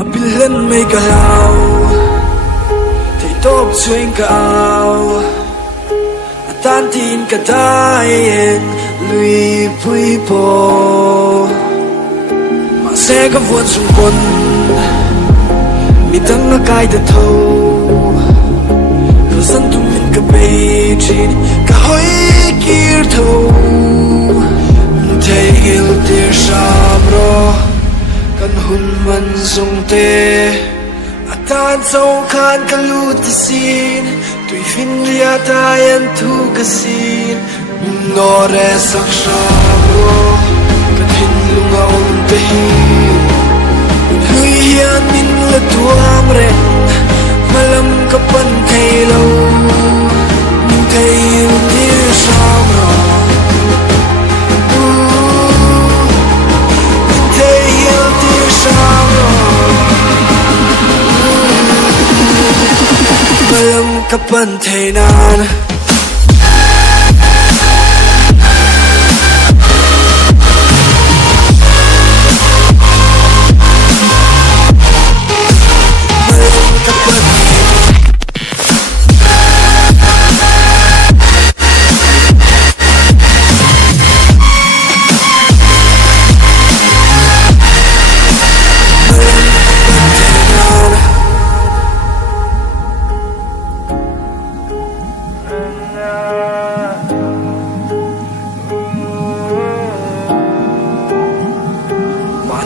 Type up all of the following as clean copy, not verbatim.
Apilan may galaw Tay top swing kaaw Atantin kadayen Lui pui po Masega vuan sung kon Mitang na kai da thâu Rosan tumin ka beijin Ka hoi kir thâu Tay gil tir shamro Kan hun man sung te Atan sâu khan ka luti sin Tui fin ria tayan tu ka sin Nore sak shamro Kan hin lunga om te hin Hui hian min la tuam ren Malam ka pan thay lâu Min thay yêu tir shamro Min thay yêu tir shamro Malam ka pan thay nan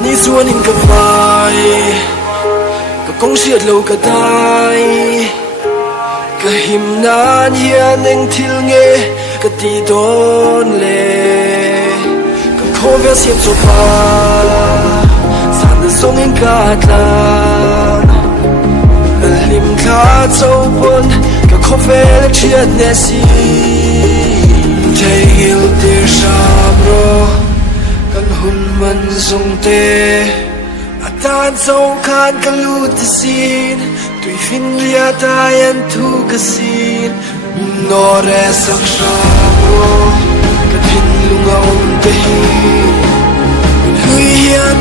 Ni xuân in ka vai Ka kong siat lâu ka dai Ka him nan hian eng thil nge Ka ti don le Ka kho ve siat so pa San na song in ka atlan Ka lim ka châu pon Ka kho ve le chiat ne si Tay gil tir shamro Kan hun man sung te Atan sâu khan ka luti sin Tui fin ria tayan tu ka sin Nore sak shamro Kan hin lunga om te hin Hui hian